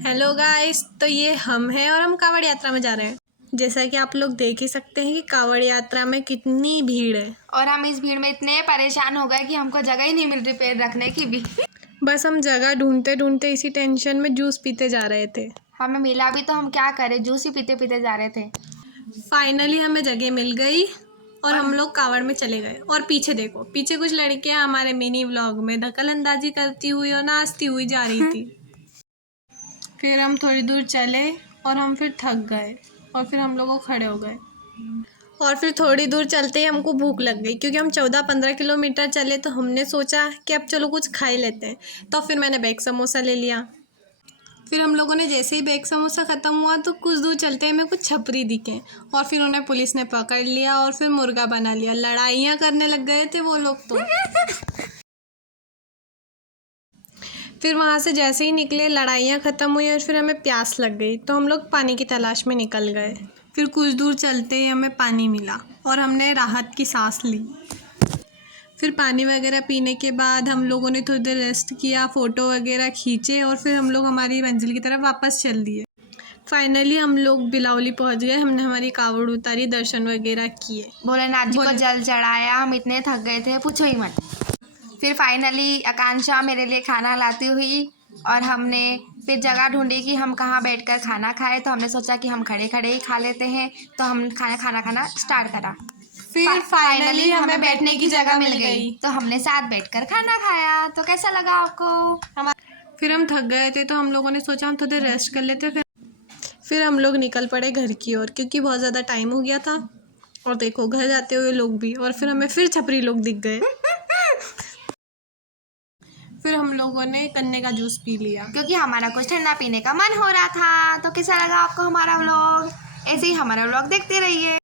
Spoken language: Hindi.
हेलो गाइस, तो ये हम हैं और हम कांवड़ यात्रा में जा रहे हैं। जैसा कि आप लोग देख ही सकते हैं कि कांवड़ यात्रा में कितनी भीड़ है और हम इस भीड़ में इतने परेशान हो गए कि हमको जगह ही नहीं मिल रही पैर रखने की भी। बस हम जगह ढूंढते ढूंढते इसी टेंशन में जूस पीते जा रहे थे। हमें मिला भी तो हम क्या करें, जूस ही पीते पीते जा रहे थे। फाइनली हमें जगह मिल गई और हम लोग कांवड़ में चले गए। और पीछे देखो, पीछे कुछ लड़कियां हमारे मिनी व्लॉग में दखल अंदाजी करती हुई और नाचती हुई जा रही थी। फिर हम थोड़ी दूर चले और हम फिर थक गए और फिर हम लोग खड़े हो गए। और फिर थोड़ी दूर चलते ही हमको भूख लग गई, क्योंकि हम 14-15 किलोमीटर चले तो हमने सोचा कि अब चलो कुछ खा ही लेते हैं। तो फिर मैंने बैग समोसा ले लिया। फिर हम लोगों ने जैसे ही बैग समोसा ख़त्म हुआ तो कुछ दूर चलते ही हमें कुछ छपरी दिखे और फिर उन्हें पुलिस ने पकड़ लिया और फिर मुर्गा बना लिया। लड़ाइयाँ करने लग गए थे वो लोग तो। फिर वहाँ से जैसे ही निकले लड़ाइयाँ ख़त्म हुई और फिर हमें प्यास लग गई तो हम लोग पानी की तलाश में निकल गए। फिर कुछ दूर चलते ही हमें पानी मिला और हमने राहत की सांस ली। फिर पानी वगैरह पीने के बाद हम लोगों ने थोड़ी देर रेस्ट किया, फ़ोटो वगैरह खींचे और फिर हम लोग हमारी मंजिल की तरफ वापस चल दिए। फाइनली हम लोग बिलावली पहुंच गए। हमने हमारी कावड़ उतारी, दर्शन वगैरह किए, भोलेनाथ जी को जल चढ़ाया। हम इतने थक गए थे, पूछो ही मत। फिर फाइनली आकांक्षा मेरे लिए खाना लाती हुई और हमने फिर जगह ढूंढी कि हम कहाँ बैठकर खाना खाएं। तो हमने सोचा कि हम खड़े खड़े ही खा लेते हैं, तो हम खाना स्टार्ट करा। फिर फाइनली हमें बैठने की जगह मिल गई तो हमने साथ बैठकर खाना खाया। तो कैसा लगा आपको? फिर हम थक गए थे तो हम लोगों ने सोचा हम थोड़ी देर रेस्ट कर लेते। फिर हम लोग निकल पड़े घर की ओर, क्योंकि बहुत ज़्यादा टाइम हो गया था। और देखो, घर जाते हुए लोग भी, और फिर हमें फिर छपरी लोग दिख गए। फिर हम लोगों ने गन्ने का जूस पी लिया, क्योंकि हमारा कुछ ठंडा पीने का मन हो रहा था। तो कैसा लगा आपको हमारा व्लॉग? ऐसे ही हमारा व्लॉग देखते रहिए।